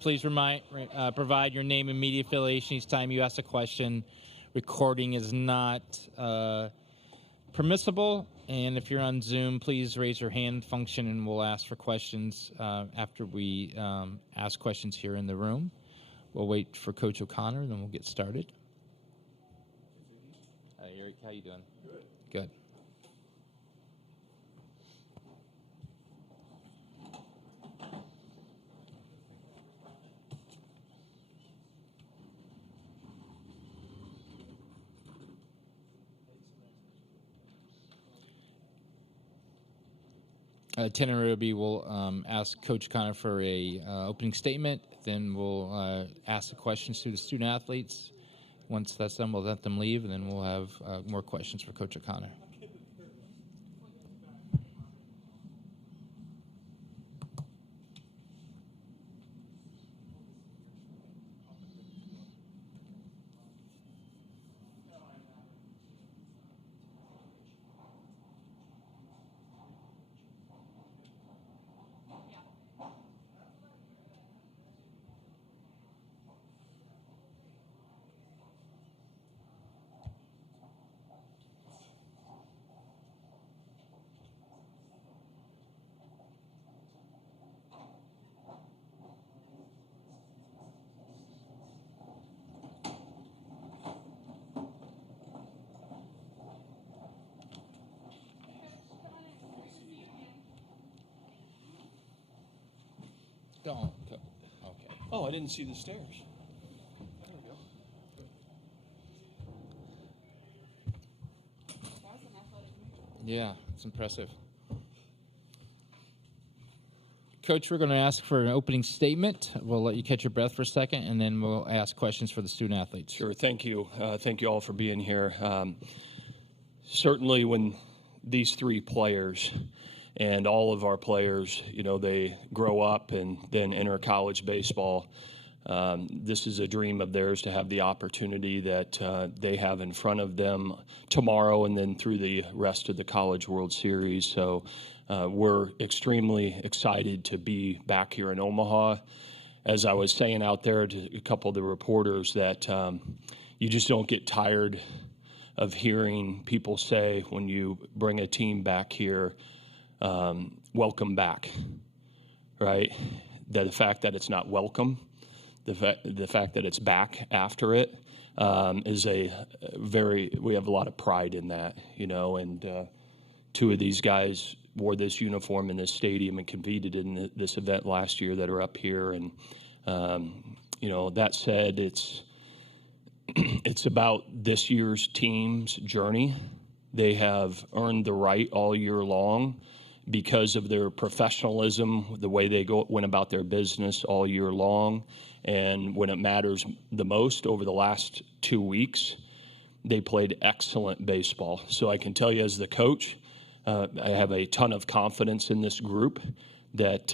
Please provide your name and media affiliation each time you ask a question. Recording is not permissible. And if you're on Zoom, please raise your hand function and we'll ask for questions after we ask questions here in the room. We'll wait for Coach O'Connor, and then we'll get started. Eric, how you doing? Good. Itinerary will be we'll ask Coach Connor for a opening statement. Then we'll ask the questions to the student athletes. Once that's done, we'll let them leave, and then we'll have more questions for Coach O'Connor. Don't. Okay. Oh, I didn't see the stairs. There we go. Yeah, it's impressive. Coach, we're going to ask for an opening statement. We'll let you catch your breath for a second, and then we'll ask questions for the student athletes. Sure. Thank you. Thank you all for being here. Certainly when these three players and all of our players, they grow up and then enter college baseball. This is a dream of theirs to have the opportunity that they have in front of them tomorrow and then through the rest of the College World Series. So we're extremely excited to be back here in Omaha. As I was saying out there to a couple of the reporters that you just don't get tired of hearing people say when you bring a team back here, welcome back, right? The fact that it's not welcome, the fact that it's back after it is we have a lot of pride in that, and two of these guys wore this uniform in this stadium and competed in this event last year that are up here. And, that said, it's about this year's team's journey. They have earned the right all year long because of their professionalism, the way they went about their business all year long. And when it matters the most over the last 2 weeks, they played excellent baseball. So I can tell you as the coach, I have a ton of confidence in this group that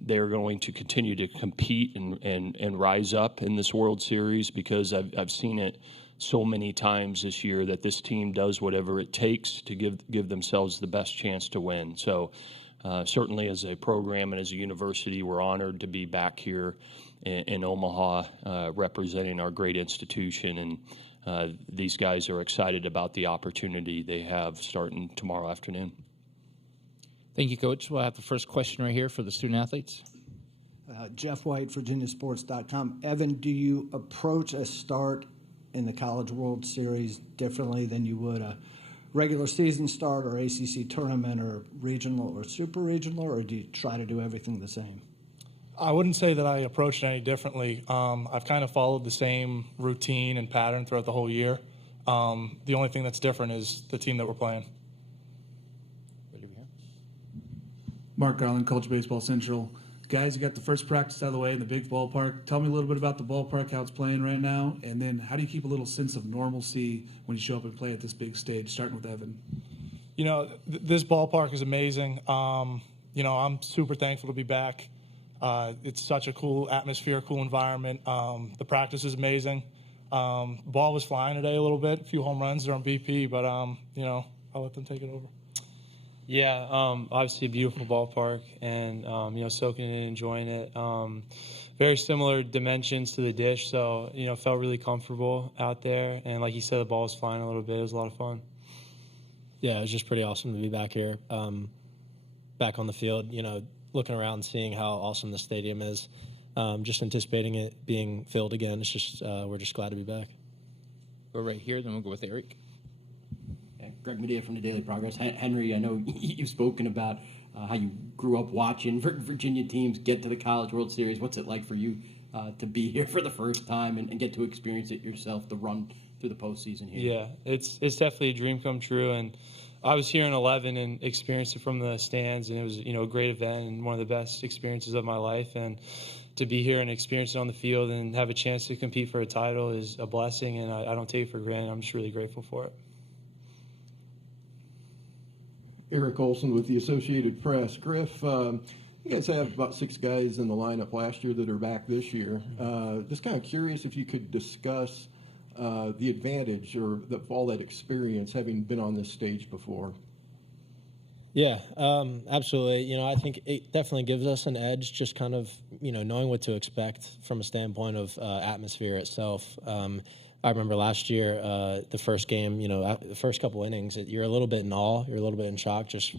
they're going to continue to compete and rise up in this World Series because I've seen it so many times this year that this team does whatever it takes to give themselves the best chance to win. So certainly as a program and as a university, we're honored to be back here in Omaha representing our great institution. And these guys are excited about the opportunity they have starting tomorrow afternoon. Thank you, Coach. We'll have the first question right here for the student athletes. Jeff White, VirginiaSports.com. Evan, do you approach a start in the College World Series differently than you would a regular season start or ACC tournament or regional or super regional, or do you try to do everything the same? I wouldn't say that I approached it any differently. I've kind of followed the same routine and pattern throughout the whole year. The only thing that's different is the team that we're playing. Mark Garland, College Baseball Central. Guys, you got the first practice out of the way in the big ballpark. Tell me a little bit about the ballpark, how it's playing right now, and then how do you keep a little sense of normalcy when you show up and play at this big stage, starting with Evan? This ballpark is amazing. I'm super thankful to be back. It's such a cool atmosphere, cool environment. The practice is amazing. Ball was flying today a little bit, a few home runs during BP, but, I'll let them take it over. Yeah, obviously a beautiful ballpark, and soaking it in, enjoying it. Very similar dimensions to the dish, so felt really comfortable out there. And like you said, the ball was flying a little bit. It was a lot of fun. Yeah, it was just pretty awesome to be back here, back on the field. Looking around, seeing how awesome the stadium is, just anticipating it being filled again. It's just we're just glad to be back. Go right here, then we'll go with Eric. Greg Medea from the Daily Progress. Henry, I know you've spoken about how you grew up watching Virginia teams get to the College World Series. What's it like for you to be here for the first time and get to experience it yourself, the run through the postseason here? Yeah, it's definitely a dream come true. And I was here in 11 and experienced it from the stands, and it was a great event and one of the best experiences of my life. And to be here and experience it on the field and have a chance to compete for a title is a blessing, and I don't take it for granted. I'm just really grateful for it. Eric Olson with the Associated Press. Griff, you guys have about 6 guys in the lineup last year that are back this year. Just kind of curious if you could discuss the advantage of all that experience having been on this stage before. Yeah, absolutely. I think it definitely gives us an edge, just kind of, knowing what to expect from a standpoint of atmosphere itself. I remember last year, the first game, the first couple innings, you're a little bit in awe, you're a little bit in shock, just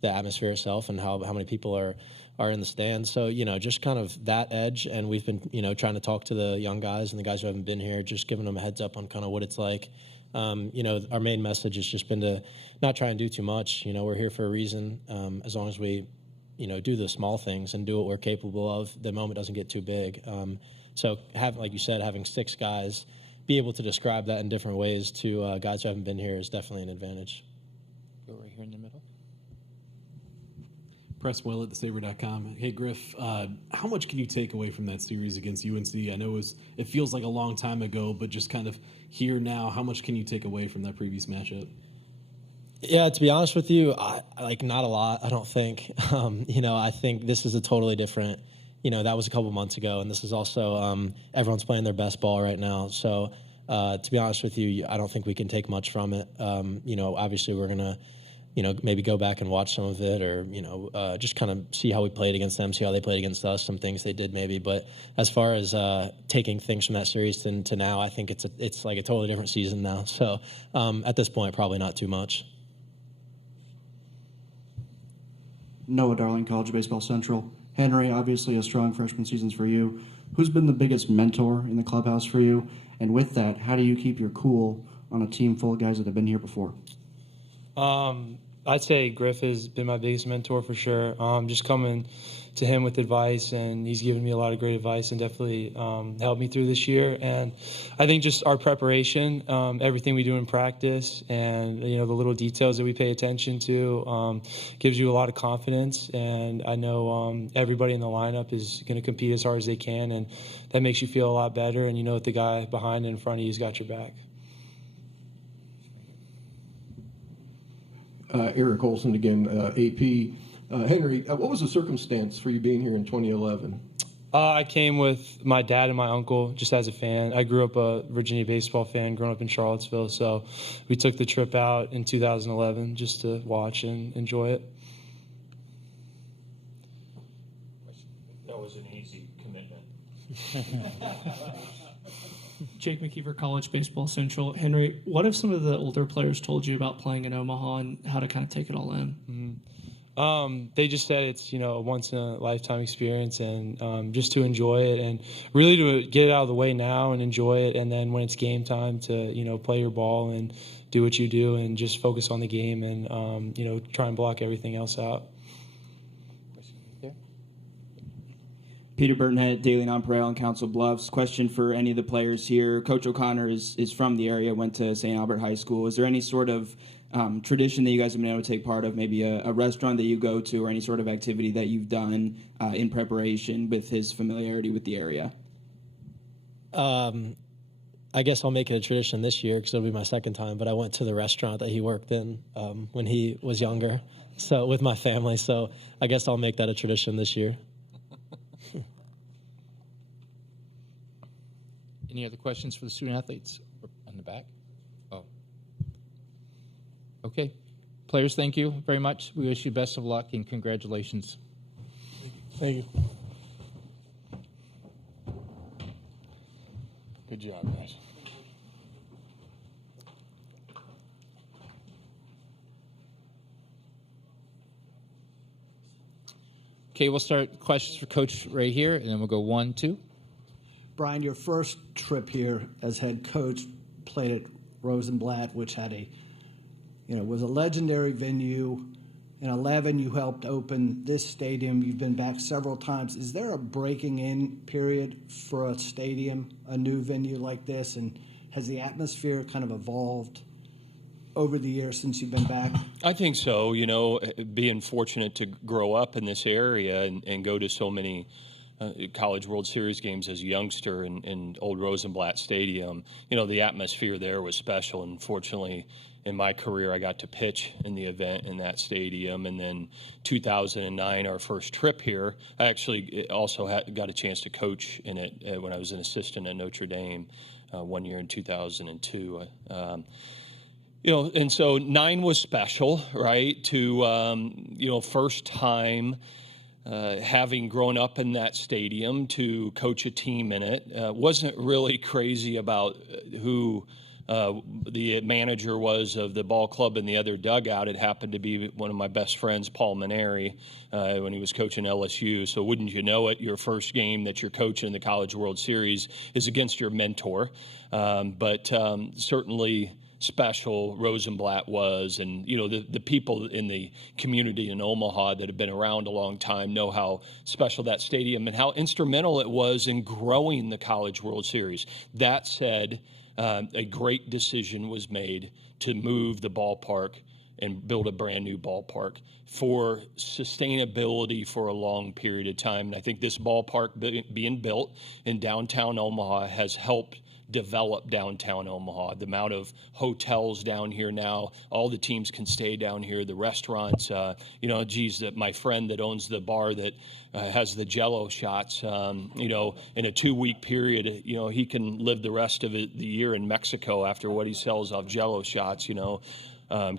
the atmosphere itself and how many people are in the stands. So, just kind of that edge. And we've been, trying to talk to the young guys and the guys who haven't been here, just giving them a heads up on kind of what it's like. Our main message has just been to not try and do too much. We're here for a reason. As long as we, do the small things and do what we're capable of, the moment doesn't get too big. So like you said, having 6 guys be able to describe that in different ways to guys who haven't been here is definitely an advantage. Go right here in the middle. Press Will at thesaber.com. Hey, Griff, how much can you take away from that series against UNC? I know it feels like a long time ago, but just kind of here now, how much can you take away from that previous matchup? Yeah, to be honest with you, not a lot, I don't think. I think this is a totally different, that was a couple months ago, and this is also everyone's playing their best ball right now. So to be honest with you, I don't think we can take much from it. Obviously we're going to, maybe go back and watch some of it or, just kind of see how we played against them, see how they played against us, some things they did maybe. But as far as taking things from that series to now, I think it's like a totally different season now. So at this point, probably not too much. Noah Darling, College Baseball Central. Henry, obviously a strong freshman season's for you. Who's been the biggest mentor in the clubhouse for you? And with that, how do you keep your cool on a team full of guys that have been here before? I'd say Griff has been my biggest mentor for sure. Just coming to him with advice, and he's given me a lot of great advice and definitely helped me through this year. And I think just our preparation, everything we do in practice, and the little details that we pay attention to, gives you a lot of confidence. And I know everybody in the lineup is going to compete as hard as they can, and that makes you feel a lot better. And that the guy behind and in front of you's got your back. Eric Olson again, AP. Henry, what was the circumstance for you being here in 2011? I came with my dad and my uncle just as a fan. I grew up a Virginia baseball fan, growing up in Charlottesville, so we took the trip out in 2011 just to watch and enjoy it. That was an easy commitment. Jake McKeever, College Baseball Central. Henry, what have some of the older players told you about playing in Omaha and how to kind of take it all in? Mm-hmm. They just said it's a once in a lifetime experience, and just to enjoy it and really to get it out of the way now and enjoy it, and then when it's game time to play your ball and do what you do and just focus on the game and try and block everything else out. Peter Burtonhead, Daily Nonpareil in Council Bluffs. Question for any of the players here. Coach O'Connor is from the area, went to St. Albert High School. Is there any sort of tradition that you guys have been able to take part of, maybe a restaurant that you go to or any sort of activity that you've done in preparation with his familiarity with the area? I guess I'll make it a tradition this year because it'll be my second time, but I went to the restaurant that he worked in when he was younger, so with my family. So I guess I'll make that a tradition this year. Any other questions for the student athletes in the back? Oh. Okay. Players, thank you very much. We wish you best of luck and congratulations. Thank you. Good job, guys. Okay, we'll start questions for Coach right here, and then we'll go 1, 2. Brian, your first trip here as head coach played at Rosenblatt, which had was a legendary venue. In 2011, you helped open this stadium. You've been back several times. Is there a breaking in period for a stadium, a new venue like this? And has the atmosphere kind of evolved over the years since you've been back? I think so. Being fortunate to grow up in this area and go to so many College World Series games as a youngster in old Rosenblatt Stadium, the atmosphere there was special. And fortunately, in my career, I got to pitch in the event in that stadium. And then 2009, our first trip here, I actually also got a chance to coach in it when I was an assistant at Notre Dame 1 year in 2002. And so 9 was special, right? To, first time having grown up in that stadium to coach a team in it. Wasn't really crazy about who the manager was of the ball club in the other dugout. It happened to be one of my best friends, Paul Maneri, when he was coaching LSU. So wouldn't you know it, your first game that you're coaching in the College World Series is against your mentor. But certainly special Rosenblatt was, and the people in the community in Omaha that have been around a long time know how special that stadium and how instrumental it was in growing the College World Series. That said, a great decision was made to move the ballpark and build a brand new ballpark for sustainability for a long period of time. And I think this ballpark being built in downtown Omaha has helped develop downtown Omaha. The amount of hotels down here now, all the teams can stay down here, the restaurants, that my friend that owns the bar that has the Jell-O shots, in a 2-week period, he can live the rest of the year in Mexico after what he sells off Jell-O shots,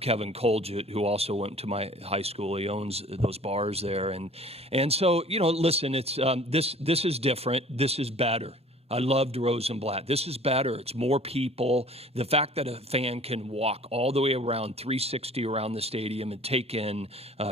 Kevin Colgett, who also went to my high school, he owns those bars there. And so, listen, it's this is different. This is better. I loved Rosenblatt. This is better. It's more people. The fact that a fan can walk all the way around 360 around the stadium and take in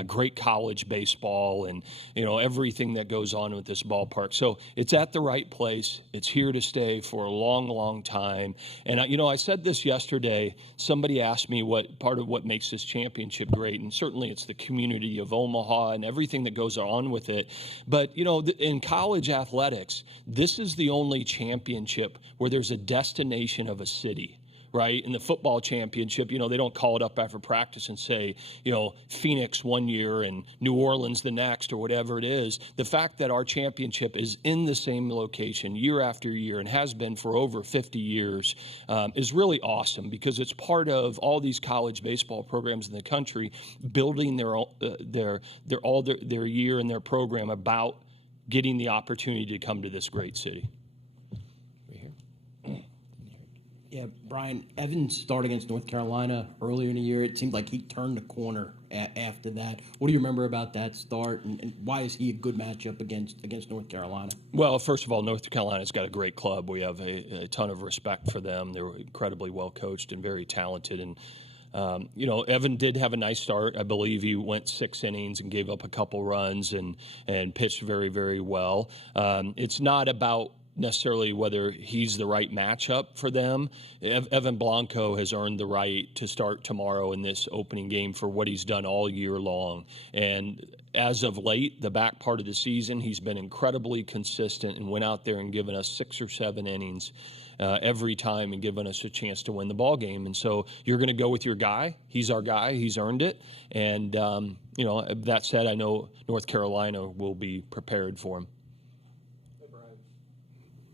great college baseball and, everything that goes on with this ballpark. So it's at the right place. It's here to stay for a long, long time. And, I said this yesterday. Somebody asked me what part of what makes this championship great, and certainly it's the community of Omaha and everything that goes on with it. But, in college athletics, this is the only championship where there's a destination of a city, right? In the football championship, they don't call it up after practice and say, Phoenix one year and New Orleans the next or whatever it is. The fact that our championship is in the same location year after year and has been for over 50 years is really awesome, because it's part of all these college baseball programs in the country building their year and their program about getting the opportunity to come to this great city. Yeah, Brian, Evan started against North Carolina earlier in the year. It seemed like he turned the corner after that. What do you remember about that start, and why is he a good matchup against North Carolina? Well, first of all, North Carolina's got a great club. We have a ton of respect for them. They're incredibly well coached and very talented. And Evan did have a nice start. I believe he went 6 innings and gave up a couple runs and pitched very, very well. It's not about necessarily whether he's the right matchup for them. Evan Blanco has earned the right to start tomorrow in this opening game for what he's done all year long. And as of late, the back part of the season, he's been incredibly consistent and went out there and given us 6 or 7 innings every time and given us a chance to win the ball game. And so you're going to go with your guy. He's our guy. He's earned it. And, that said, I know North Carolina will be prepared for him.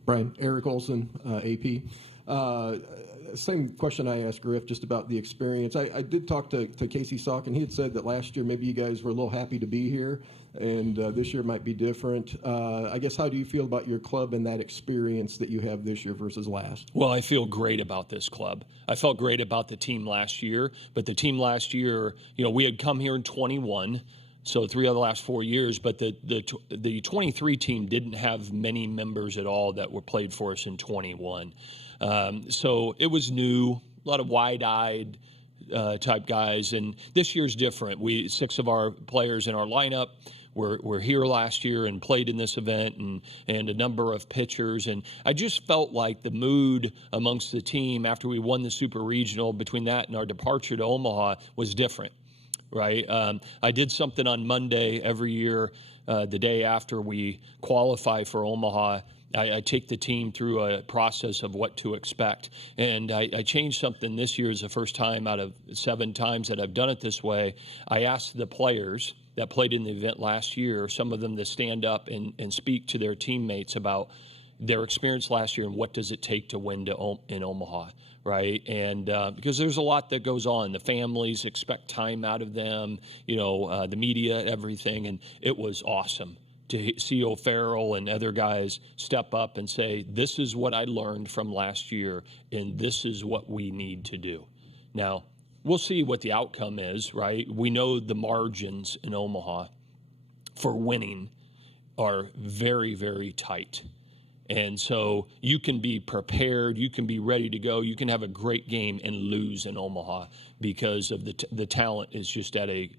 Brian, Eric Olson, AP. Same question I asked Griff, just about the experience. I did talk to Casey Salk, and he had said that last year maybe you guys were a little happy to be here, and this year might be different. I guess, how do you feel about your club and that experience that you have this year versus last? Well, I feel great about this club. I felt great about the team last year, but the team last year, we had come here in 21, so 3 of the last 4 years, but the 23 team didn't have many members at all that were played for us in 21. So it was new, a lot of wide-eyed type guys, and this year's different. 6 of our players in our lineup were here last year and played in this event, and a number of pitchers, and I just felt like the mood amongst the team after we won the Super Regional, between that and our departure to Omaha, was different, right? I did something on Monday every year, the day after we qualify for Omaha. I take the team through a process of what to expect. And I changed something this year. Is the first time out of 7 times that I've done it this way. I asked the players that played in the event last year, some of them, to stand up and speak to their teammates about their experience last year and what does it take to win in Omaha, right? And because there's a lot that goes on. The families expect time out of them, the media, everything. And it was awesome to see O'Farrell and other guys step up and say, this is what I learned from last year, and this is what we need to do. Now, we'll see what the outcome is, right? We know the margins in Omaha for winning are very, very tight. And so you can be prepared, you can be ready to go, you can have a great game and lose in Omaha because of the talent is just at a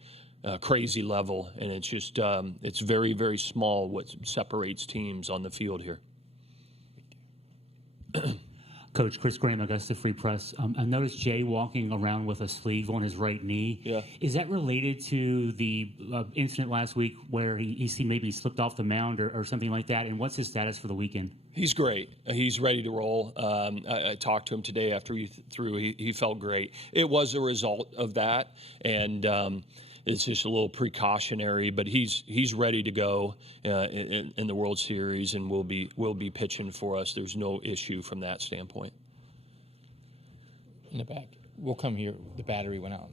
crazy level, and it's just it's very, very small what separates teams on the field here. Coach Chris Graham, Augusta Free Press. I noticed Jay walking around with a sleeve on his right knee. Yeah. Is that related to the incident last week where he maybe slipped off the mound or something like that? And what's his status for the weekend? He's great. He's ready to roll. I talked to him today after he threw. He felt great. It was a result of that, and it's just a little precautionary, but he's ready to go in the World Series, and will be pitching for us. There's no issue from that standpoint. In the back, we'll come here. The battery went out.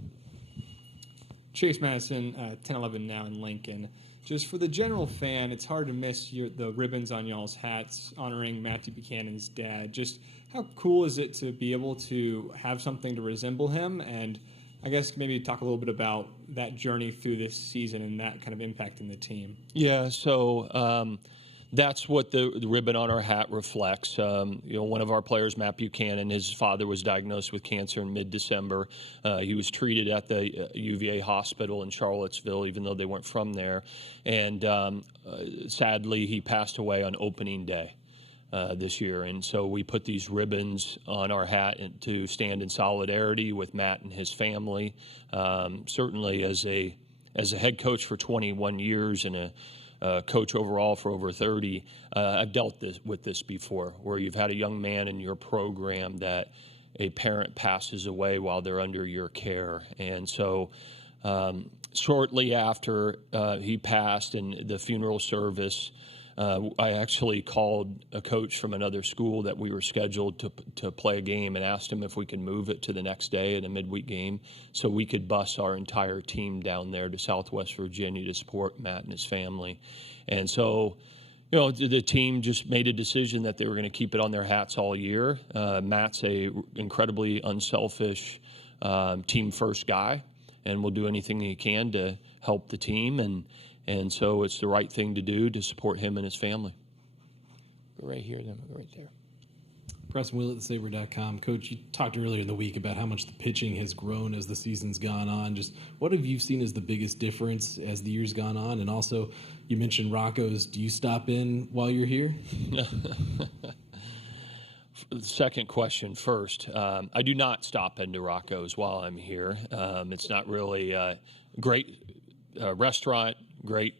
Chase Madison, 10-11 now in Lincoln. Just for the general fan, it's hard to miss the ribbons on y'all's hats honoring Matthew Buchanan's dad. Just how cool is it to be able to have something to resemble him? And I guess maybe talk a little bit about that journey through this season and that kind of impacting the team. Yeah, so that's what the ribbon on our hat reflects. One of our players, Matt Buchanan, his father was diagnosed with cancer in mid-December. He was treated at the UVA hospital in Charlottesville, even though they weren't from there. And sadly, he passed away on opening day this year. And so we put these ribbons on our hat to stand in solidarity with Matt and his family. Certainly as a head coach for 21 years and a coach overall for over 30, I've dealt with this before, where you've had a young man in your program that a parent passes away while they're under your care. And so shortly after he passed in the funeral service, I actually called a coach from another school that we were scheduled to play a game and asked him if we could move it to the next day in a midweek game so we could bus our entire team down there to Southwest Virginia to support Matt and his family. And so, the team just made a decision that they were going to keep it on their hats all year. Matt's a incredibly unselfish, team-first guy, and will do anything he can to help the team. And so it's the right thing to do to support him and his family. Go right here, then we'll go right there. Preston Will at thesaber.com. Coach, you talked earlier in the week about how much the pitching has grown as the season's gone on. Just what have you seen as the biggest difference as the year's gone on? And also, you mentioned Rocco's. Do you stop in while you're here? Second question first. I do not stop into Rocco's while I'm here. It's not really a great restaurant, great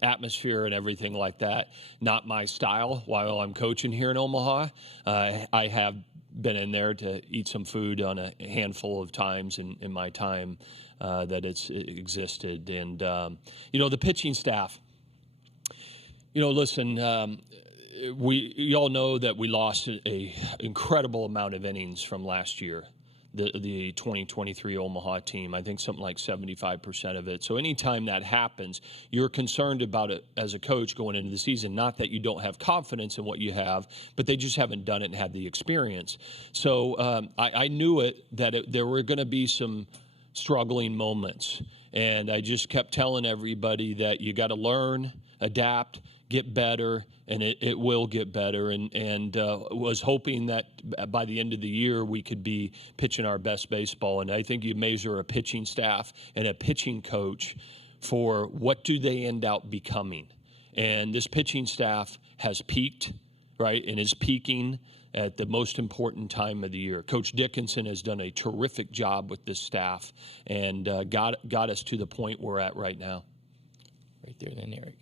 atmosphere and everything like that. Not my style while I'm coaching here in Omaha. I have been in there to eat some food on a handful of times in my time that it existed. And, the pitching staff, listen, you all know that we lost a incredible amount of innings from last year. The 2023 Omaha team, I think something like 75% of it. So anytime that happens, you're concerned about it as a coach going into the season. Not that you don't have confidence in what you have, but they just haven't done it and had the experience. So I knew there were going to be some struggling moments. And I just kept telling everybody that you got to learn, adapt, get better, and it will get better. And was hoping that by the end of the year we could be pitching our best baseball. And I think you measure a pitching staff and a pitching coach for what do they end up becoming. And this pitching staff has peaked, right, and is peaking at the most important time of the year. Coach Dickinson has done a terrific job with this staff and got us to the point we're at right now. Right there, then Eric.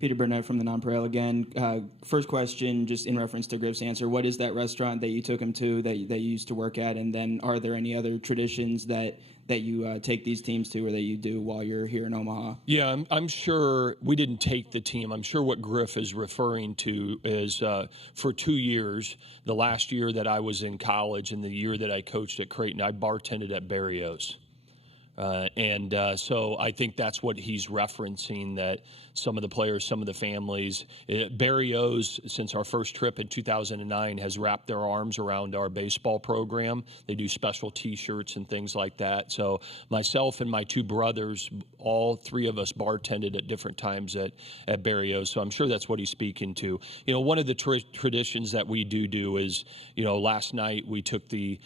Peter Burnett from the Non-Pareil again. First question, just in reference to Griff's answer, what is that restaurant that you took him to that you used to work at? And then are there any other traditions that you take these teams to or that you do while you're here in Omaha? Yeah, I'm sure we didn't take the team. I'm sure what Griff is referring to is for 2 years, the last year that I was in college and the year that I coached at Creighton, I bartended at Barrios. So I think that's what he's referencing, that some of the players, some of the families, Barrios, since our first trip in 2009, has wrapped their arms around our baseball program. They do special T-shirts and things like that. So myself and my two brothers, all three of us bartended at different times at Barrios. So I'm sure that's what he's speaking to. One of the traditions that we do is, last night we took the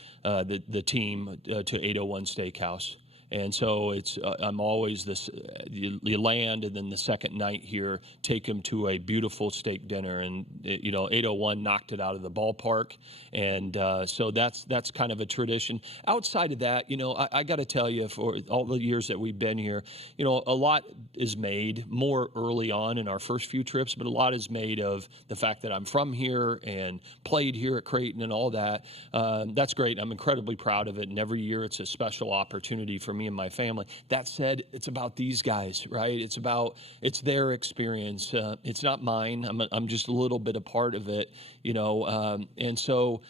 team to 801 Steakhouse. And so I'm always you land, and then the second night here, take them to a beautiful steak dinner. And 801 knocked it out of the ballpark, and so that's kind of a tradition. Outside of that, I got to tell you, for all the years that we've been here, a lot is made more early on in our first few trips, but a lot is made of the fact that I'm from here and played here at Creighton and all that. That's great. I'm incredibly proud of it, and every year it's a special opportunity for me and my family. That said, it's about these guys, right? It's their experience. It's not mine. I'm just a little bit a part of it, and so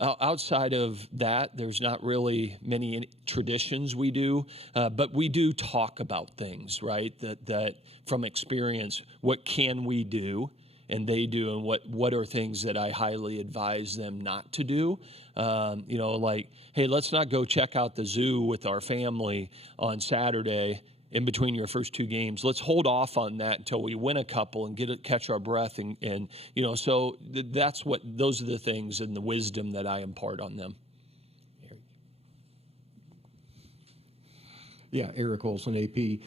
outside of that, there's not really many traditions we do, but we do talk about things, right? That from experience, what can we do? And they do, and what are things that I highly advise them not to do? Like, hey, let's not go check out the zoo with our family on Saturday in between your first two games. Let's hold off on that until we win a couple and catch our breath. And so those are the things and the wisdom that I impart on them. Yeah, Eric Olson, AP. You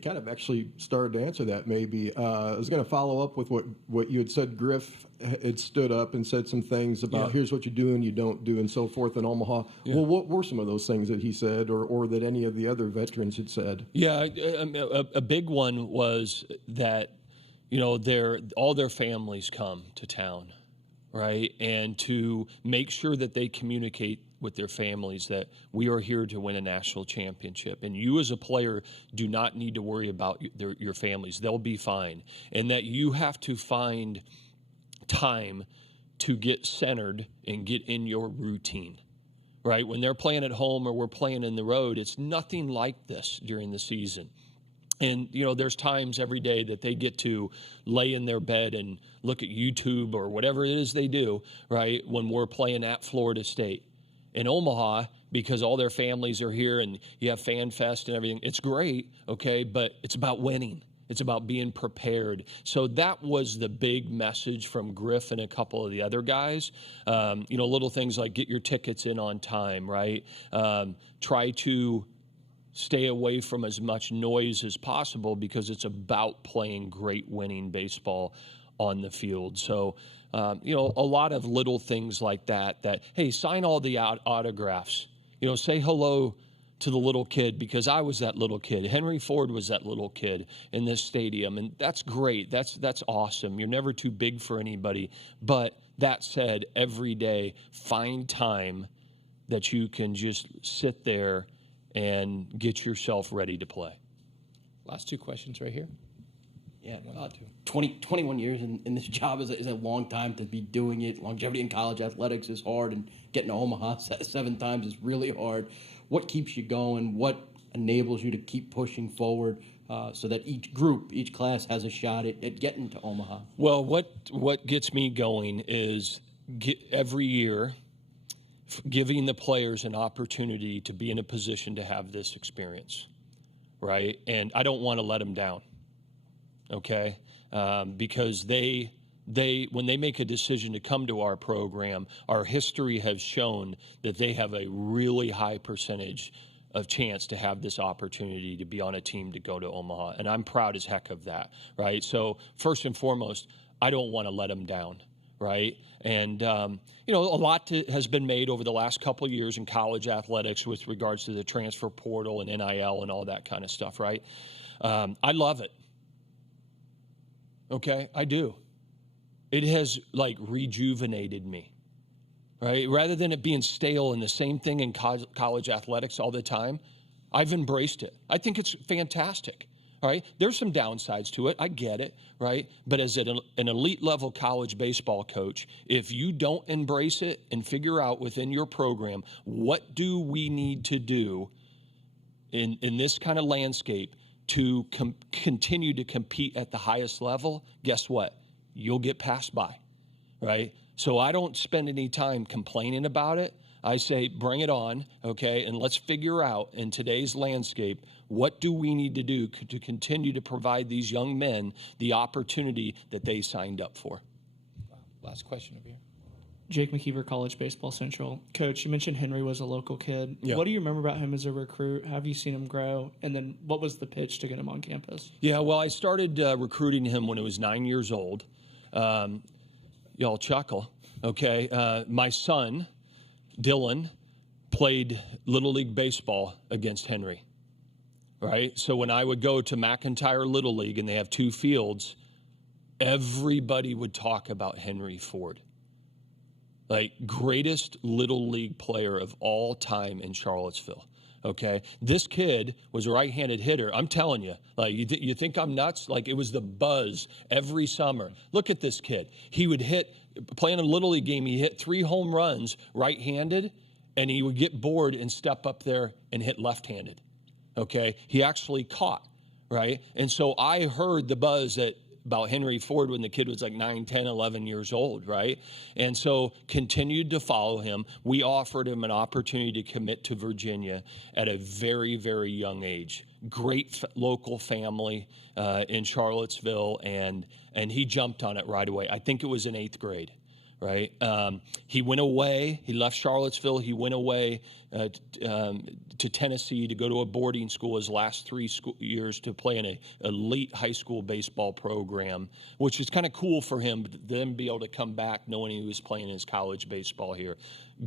kind of actually started to answer that maybe. I was going to follow up with what you had said. Griff had stood up and said some things about here's what you do and you don't do and so forth in Omaha. Yeah. Well, what were some of those things that he said or that any of the other veterans had said? Yeah, a big one was that, all their families come to town, right? And to make sure that they communicate with their families that we are here to win a national championship. And you as a player do not need to worry about your families. They'll be fine. And that you have to find time to get centered and get in your routine, right? When they're playing at home or we're playing in the road, it's nothing like this during the season. And, there's times every day that they get to lay in their bed and look at YouTube or whatever it is they do, right, when we're playing at Florida State. In Omaha, because all their families are here and you have Fan Fest and everything, it's great, okay, but it's about winning. It's about being prepared. So that was the big message from Griff and a couple of the other guys. Little things like get your tickets in on time, right? Try to stay away from as much noise as possible because it's about playing great winning baseball on the field. So, a lot of little things like that, hey, sign all the autographs. Say hello to the little kid because I was that little kid. Henry Ford was that little kid in this stadium. And that's great. That's awesome. You're never too big for anybody. But that said, every day, find time that you can just sit there and get yourself ready to play. Last two questions right here. Yeah, 21 years in this job is a long time to be doing it. Longevity in college athletics is hard, and getting to Omaha 7 times is really hard. What keeps you going? What enables you to keep pushing forward so that each class has a shot at getting to Omaha? Well, what gets me going is every year giving the players an opportunity to be in a position to have this experience, right? And I don't want to let them down. Okay, because they when they make a decision to come to our program, our history has shown that they have a really high percentage of chance to have this opportunity to be on a team to go to Omaha, and I'm proud as heck of that, right? So first and foremost, I don't want to let them down, right? And a lot has been made over the last couple of years in college athletics with regards to the transfer portal and NIL and all that kind of stuff, right? I love it. Okay, I do. It has rejuvenated me, right? Rather than it being stale and the same thing in college athletics all the time, I've embraced it. I think it's fantastic, right? There's some downsides to it. I get it, right? But as an elite level college baseball coach, if you don't embrace it and figure out within your program, what do we need to do in this kind of landscape to continue to compete at the highest level, guess what? You'll get passed by, right? So I don't spend any time complaining about it. I say, bring it on, okay? And let's figure out in today's landscape, what do we need to do to continue to provide these young men the opportunity that they signed up for? Last question over here. Jake McKeever, College Baseball Central. Coach, you mentioned Henry was a local kid. Yeah. What do you remember about him as a recruit? Have you seen him grow? And then what was the pitch to get him on campus? Yeah, well, I started recruiting him when he was 9 years old. Y'all chuckle, okay? My son, Dylan, played Little League Baseball against Henry, right? So when I would go to McIntyre Little League and they have 2 fields, everybody would talk about Henry Ford. Greatest Little League player of all time in Charlottesville, okay? This kid was a right-handed hitter. I'm telling you, you think I'm nuts? It was the buzz every summer. Look at this kid. He would playing a Little League game, he hit 3 home runs right-handed, and he would get bored and step up there and hit left-handed, okay? He actually caught, right? And so I heard the buzz about Henry Ford when the kid was 9, 10, 11 years old, right? And so continued to follow him. We offered him an opportunity to commit to Virginia at a very, very young age. Great local family in Charlottesville, and he jumped on it right away. I think it was in 8th grade, right? He went away. He left Charlottesville. He went away to Tennessee to go to a boarding school his last 3 years to play in an elite high school baseball program, which was kind of cool for him, but then be able to come back knowing he was playing his college baseball here.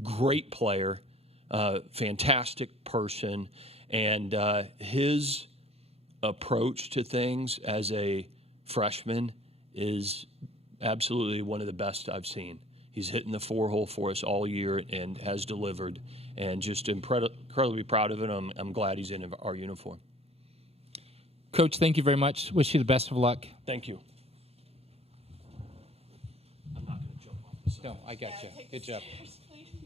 Great player, fantastic person, and his approach to things as a freshman is absolutely one of the best I've seen. He's hitting the 4-hole for us all year and has delivered, and just incredibly proud of him. I'm glad he's in our uniform. Coach, thank you very much. Wish you the best of luck. Thank you. I'm not going to jump off this. No, I got you. Good job.